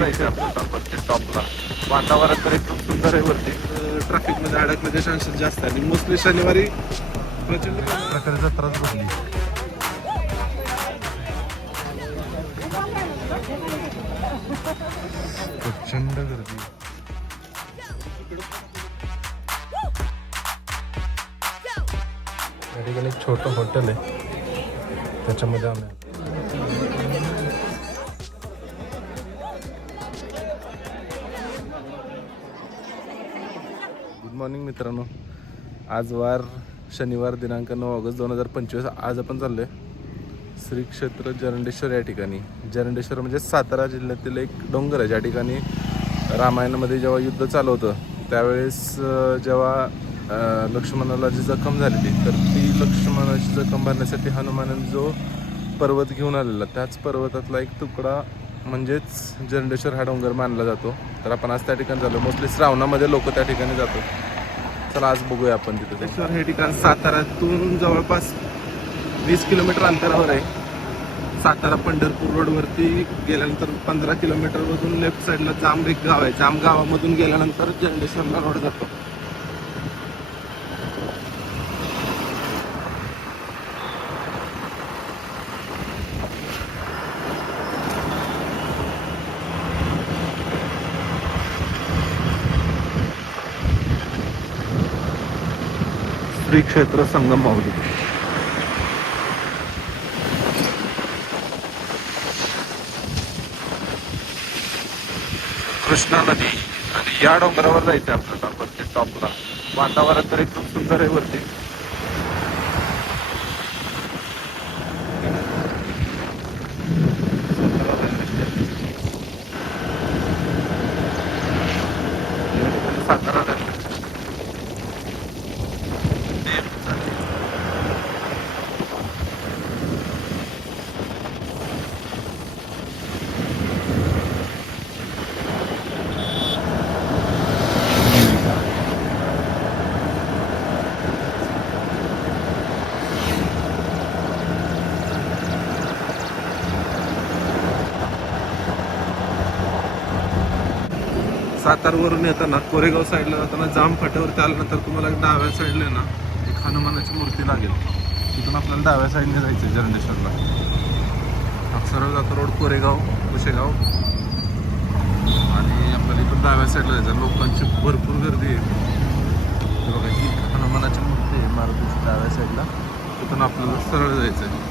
जायचं वातावरण तर एकदम सुंदर आहे वरती. ट्रॅफिकमध्ये अडकण्याचे चान्सेस जास्त आहे आणि मोस्टली शनिवारी प्रचंड प्रकारे जत्राच भरली प्रचंड गर्दी. या ठिकाणी एक छोटं हॉटेल आहे. त्याच्यामध्ये आम्ही मॉर्निंग मित्रांनो. आज वार शनिवार दिनांक नऊ ऑगस्ट दोन हजार पंचवीस. आज आपण चाललोय श्री क्षेत्र जरंडेश्वर या ठिकाणी. जरंडेश्वर म्हणजे सातारा जिल्ह्यातील एक डोंगर आहे. ज्या ठिकाणी रामायणामध्ये जेव्हा युद्ध चालू होतं त्यावेळेस जेव्हा लक्ष्मणाला जी जखम झालेली तर ती लक्ष्मणाची जखम भरण्यासाठी हनुमानाने जो पर्वत घेऊन आलेला त्याच पर्वतातला एक तुकडा म्हणजेच जरंडेश्वर हा डोंगर मानला जातो. तर आपण आज त्या ठिकाणी झालो मोस्टली श्रावणामध्ये लोक त्या ठिकाणी जातो चला आज बघूया आपण तिथे हे ठिकाण सातारातून जवळपास वीस किलोमीटर अंतरावर आहे. सातारा पंढरपूर रोडवरती गेल्यानंतर पंधरा किलोमीटरमधून लेफ्ट साईडला जांब एक गाव आहे. जाम गावामधून गेल्यानंतर जंडेश्वरला रोड जातो. श्री क्षेत्र संगम माऊली कृष्णा नदी आणि या डोंगरावर जायचं आपल्याला वरती टॉपला वातावरण तर एकदम सुंदर आहे वरती. सातारवरून येताना कोरेगाव साईडला जाताना जाम फाट्यावरती आल्यानंतर तुम्हाला एक डाव्या साईडला आहे ना एक हनुमानाची मूर्ती लागेल. तिथून आपल्याला डाव्या साईडने जायचं आहे जर्नेश्वरला सरळ जातो रोड कोरेगाव कुशेगाव. आणि आपल्याला इथून डाव्या साईडला जायचं लोकांची भरपूर गर्दी आहे. बघा ही हनुमानाची मूर्ती आहे मारुतीची डाव्या साईडला तिथून आपल्याला सरळ जायचं आहे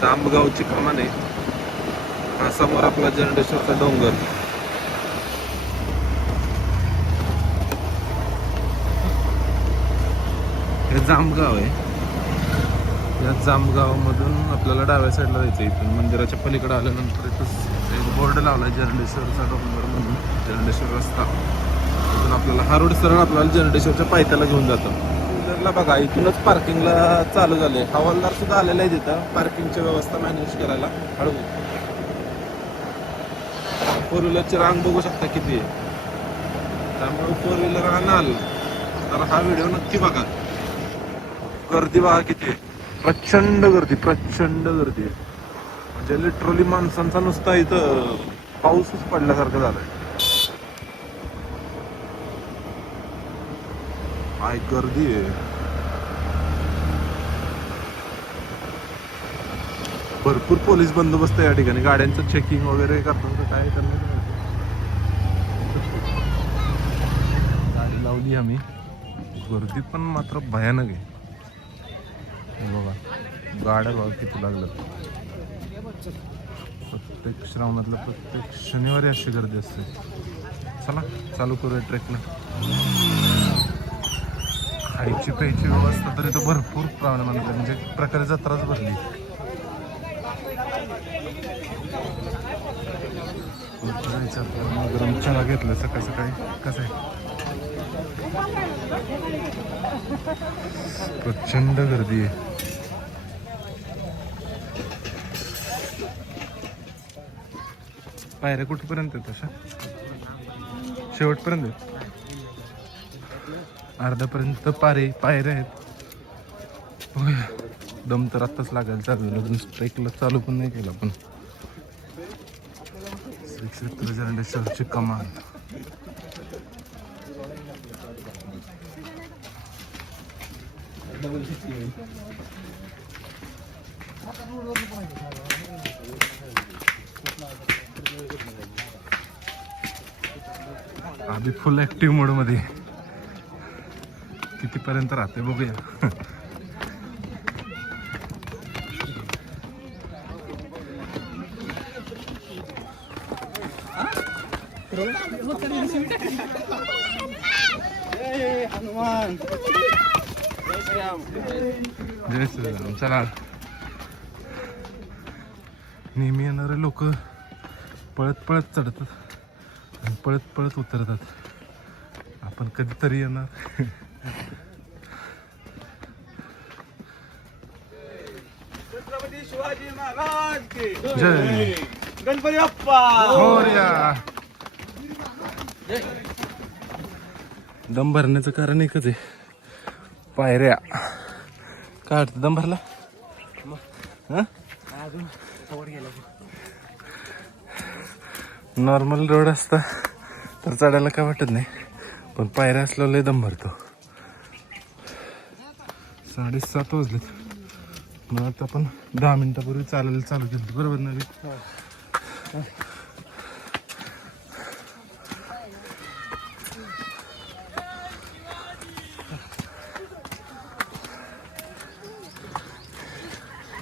जांबगावची कमान आहे. हा समोर आपला जरंडेश्वरचा डोंगर. हे जामगाव आहे. या जामगावमधून आपल्याला डाव्या साईडला जायचं इथून. मंदिराच्या पलीकडे आल्यानंतर इथंच एक बोर्ड लावला आहे जरंडेश्वरचा डोंगर म्हणून. जरंडेश्वर रस्ता. इथून आपल्याला हा रोड सरळ आपल्याला जरंडेश्वरच्या पायथ्याला घेऊन जातो. टू बघा इथूनच पार्किंगला चालू झाले हवालदार सुद्धा आलेला आहे तिथं पार्किंगची व्यवस्था मॅनेज करायला. हळू. फोर व्हीलरची रांग बघू शकता किती आहे. त्यामुळे फोर व्हीलर आणाल. तर हा व्हिडिओ नक्की बघा. गर्दी बघा किती आहे. प्रचंड गर्दी प्रचंड गर्दी आहे. म्हणजे लिटरली माणसांचा नुसता इथं पाऊसच पडल्यासारखं झालाय. काय गर्दी आहे. भरपूर पोलीस बंदोबस्त या ठिकाणी. गाड्यांचं चेकिंग वगैरे करतात काय करणार गाडी लावली आम्ही. गर्दी पण मात्र भयानक आहे. बघा गाड्या बघा किती लागलं प्रत्येक श्रावणातलं प्रत्येक शनिवारी अशी गर्दी असते. चला चालू करूया ट्रेकला. खायची प्यायची व्यवस्था तरी तर भरपूर प्रमाणामध्ये म्हणजे प्रकारे जत्राच भरली. गरम चहा घेतलं सकाळ सकाळी. कसं आहे? प्रचंड गर्दी आहे. पायऱ्या कुठपर्यंत आहेत तशा शेवटपर्यंत आहेत? अर्ध्यापर्यंत पारे पायऱ्या आहेत. बघूया दम तर आत्ताच लागायला चालू अजून स्ट्रेकला चालू पण नाही केलं आपण. श्री क्षेत्र जरंडेश्वरची कमान आधी फुल ऍक्टिव्ह मोडमध्ये कितीपर्यंत राहते बघूया. जय श्रीराम चला. नेहमी येणारे लोक पळत पळत चढतात आणि पळत पळत उतरतात. आपण कधीतरी येणार. शिवाजी महाराज की जय. गणपती बाप्पा. मोरया दम भरण्याचं कारण एकच आहे. पायऱ्या. काय वाटतं दम भरला? नॉर्मल रोड असता तर चढायला काय वाटत नाही. पण पायऱ्या असल्यावर दम भरतो. साडेसात वाजलेत. मग आता आपण दहा मिनिटापूर्वी चालायला चालू केलं बरोबर ना रे?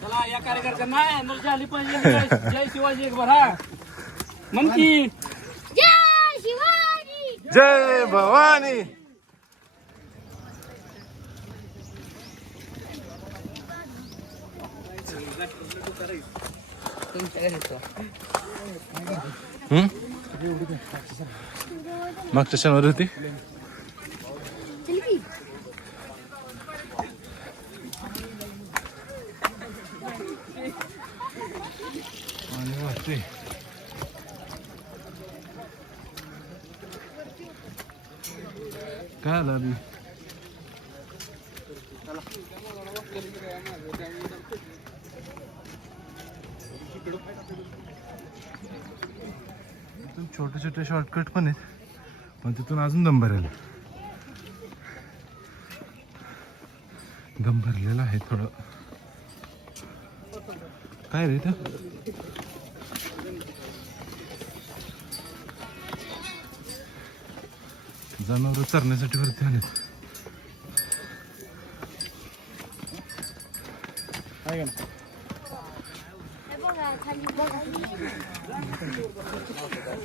चला पाहिजे. जय- जय शिवाजी एक भरा मग की जय शिवाजी. जय भवानी. हम्म? मागच्या शनिवारी होती चल की ते काय आलं अभि छोटे छोटे शॉर्टकट पण आहेत पण तिथून अजून दम भरायला दम भरलेला आहे थोडं. काय रे इथं जनावर चरण्यासाठी वरती आले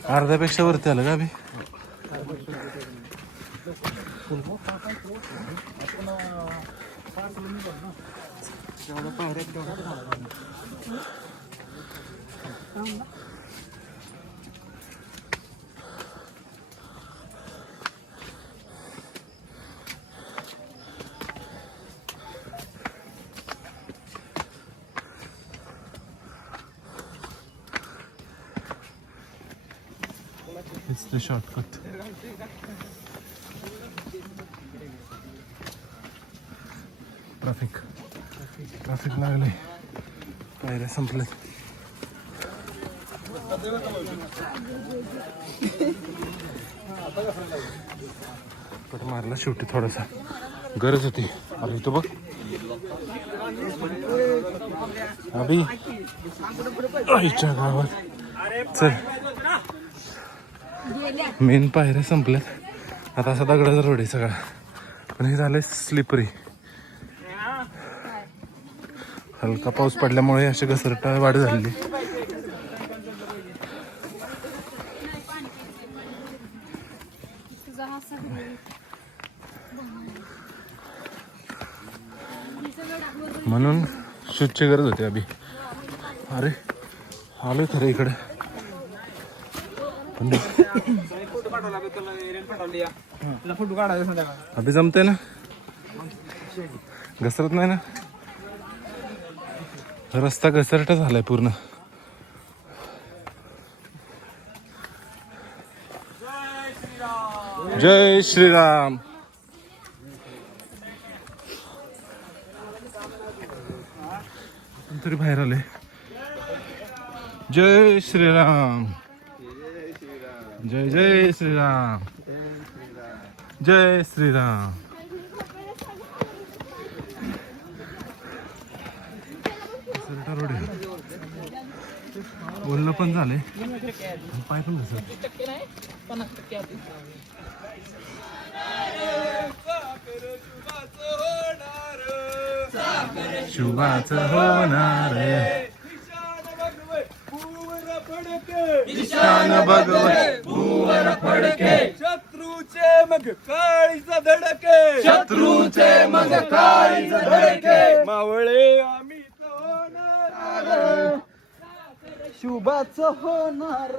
अर्ध्यापेक्षा वरती आलं का बी It's the shortcut. Traffic traffic लागले पायऱ्या संपले पट मारला शेवटी थोडासा गरज होती अभि तो बघ अभि आईच्या गावात चल मेन पायऱ्या संपल्यात. आता असा दगडाचा रोड आहे सगळा. पण हे झालंय स्लिपरी हलका पाऊस पडल्यामुळे अशी घसरटा वाढ झालेली. म्हणून शूजची गरज होती अभि. अरे आलोय खरं इकडे. पण फोटो पाठवला अभि जमते ना? घसरत नाही ना? रस्ता घसरटा झालाय पूर्ण. जय श्रीराम. तरी बाहेर आले जय श्रीराम. जय जय श्रीराम। जय श्रीराम। सरटा रोड आहे. बोलणं पण झालंय. आणि पाय पण घसरले. शुभाच होणार ईशान भगवत. भुवन फडके. शत्रूचे मग काळीचा धडके. शत्रूचे मग काळीज धडके. मावळे आम्ही होणार. शुभाच होणार.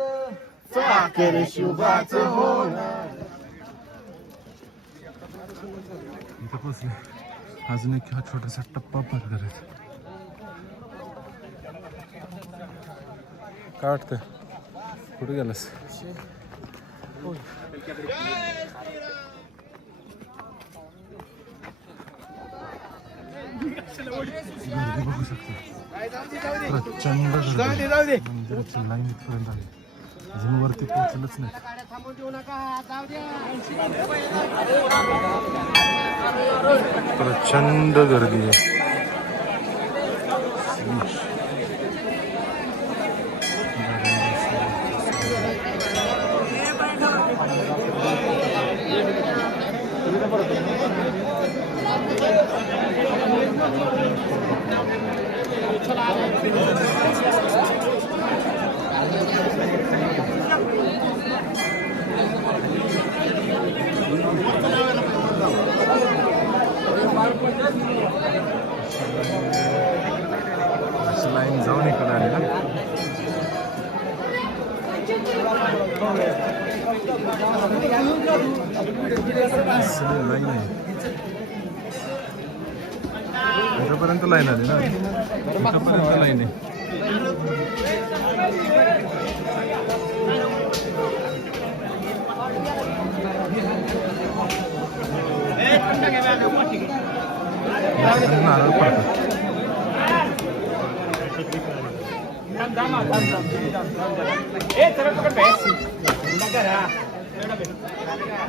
साखर शुभाच होणार. इथं पोचले. अजून एक हा छोटासा टप्पा पार करायचा. काय वाटतं कुठे गेलास? बघू शकतो प्रचंड मंदिराची लाईन इथपर्यंत आली अजून वरती पोहोचलंच नाही प्रचंड गर्दी आहे. लाईन जाऊन इकडे आली ना असं लाईन आहे इथपर्यंत लाईन आली ना? इथपर्यंत लाईन आहे. नारळ पडतात.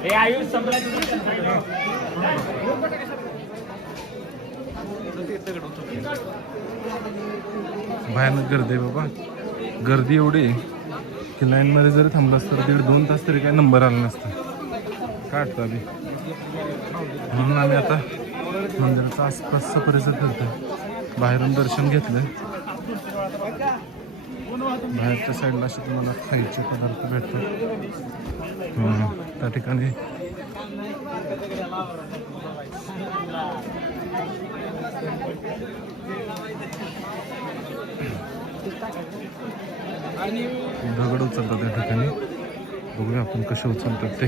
हे आयुष संपला भयानक गर्दी आहे बाबा. गर्दी एवढी आहे की लाईनमध्ये जरी थांबलास तर दीड दोन तास तरी काही नंबर आला नसता. काय आम्ही म्हणून आम्ही आता मंदिराचा आसपासचा परिसर फिरतोय. बाहेरून दर्शन घेतलं बाहेरच्या साईडला असे तुम्हाला खायचे पदार्थ भेटतात. त्या ठिकाणी दगड उचलतात त्या ठिकाणी. बघूया आपण कसे उचलतात ते.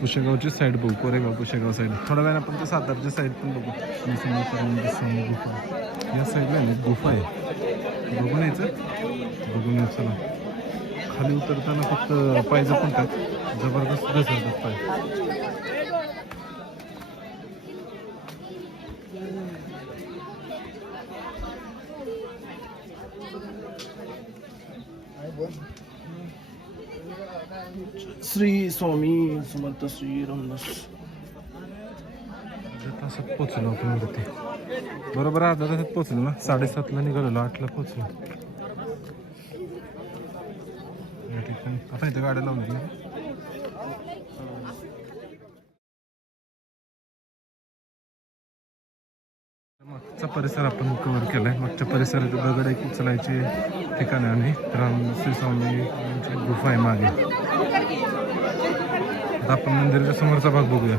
पुशेगावची साईड बघू कोरेगाव पुशेगाव साईड थोड्या वेळाने आपण ते सातारची साईड पण बघू. नरसिंह गुफा या साईडला आहे ना एक गुफा आहे. बघून यायचं बघून यायचं चला. खाली उतरताना फक्त पाय काय जबरदस्त घसरतात पाय श्री स्वामी समर्थ श्री रामदास तासात पोचलो आपण मूर्ती बरोबर अर्धा तासात पोचलो ना? साडेसातला निघालो आठला पोचलो आता इथे गाड्या लावली ना मागचा परिसर आपण कवर केला आहे मागच्या परिसरात दगड एक उचलायचे ठिकाण आणि राम श्री स्वामी गुफा आहे मागे. आता आपण मंदिराच्या समोरचा भाग बघूया.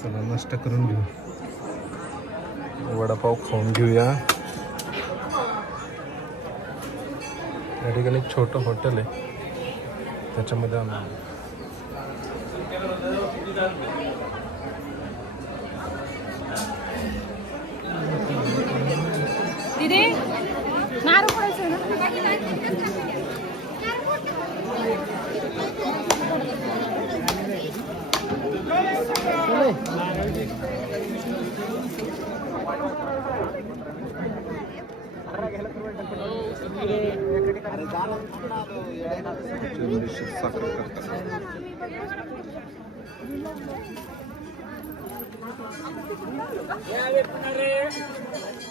चला नाश्ता करून घेऊ. वडापाव खाऊन घेऊया. या ठिकाणी एक छोटं हॉटेल आहे. त्याच्यामध्ये आम्ही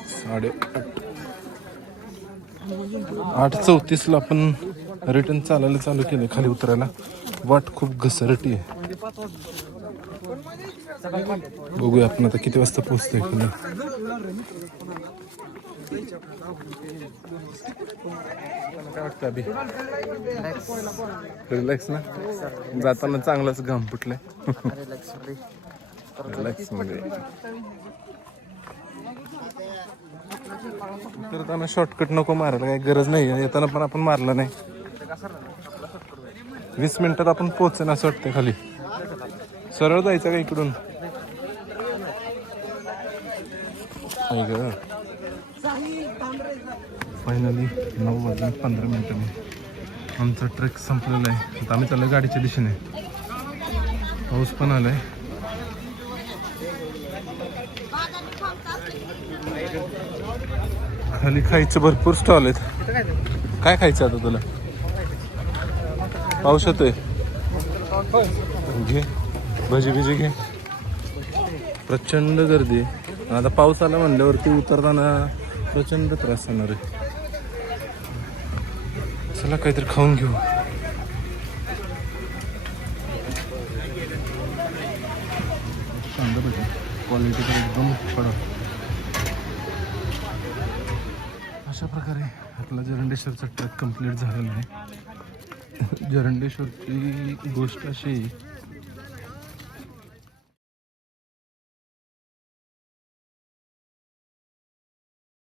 साडे आठ. चौतीसला आपण रिटर्न चालायला चालू केलं खाली उतरायला. वाट खूप घसरटी आहे. बघूया आपण आता किती वाजता पोहोचतोय खाली काय वाटतं अभि? रिलॅक्स ना? जाताना चांगलाच घाम फुटलाय. रिलॅक्समध्ये म्हणजे. उतरताना शॉर्टकट नको मारायला काही गरज नाही. येताना पण आपण मारला नाही. वीस मिनिटात आपण पोहोचेन असं वाटतं खाली. सरळ जायचं का इकडून? फायनली नऊ वाजून पंधरा मिनिटांनी आमचा ट्रेक संपलेला आहे. आता आम्ही चाललो गाडीच्या दिशेने. पाऊस पण आलाय. खाली खायचं भरपूर स्टॉल आहेत. काय खायचं आता तुला? पाऊस येतोय. घे. भजी भिजी घे. प्रचंड गर्दी आहे. आता पाऊस आला म्हणल्यावरती उतरताना प्रचंड त्रास होणार आहे. चला काहीतरी खाऊन घेऊ क्वालिटी तर एकदम कडक अशा प्रकारे आपला जरंडेश्वरचा ट्रॅक कंप्लीट झालेला आहे. जरंडेश्वरची गोष्ट अशी आहे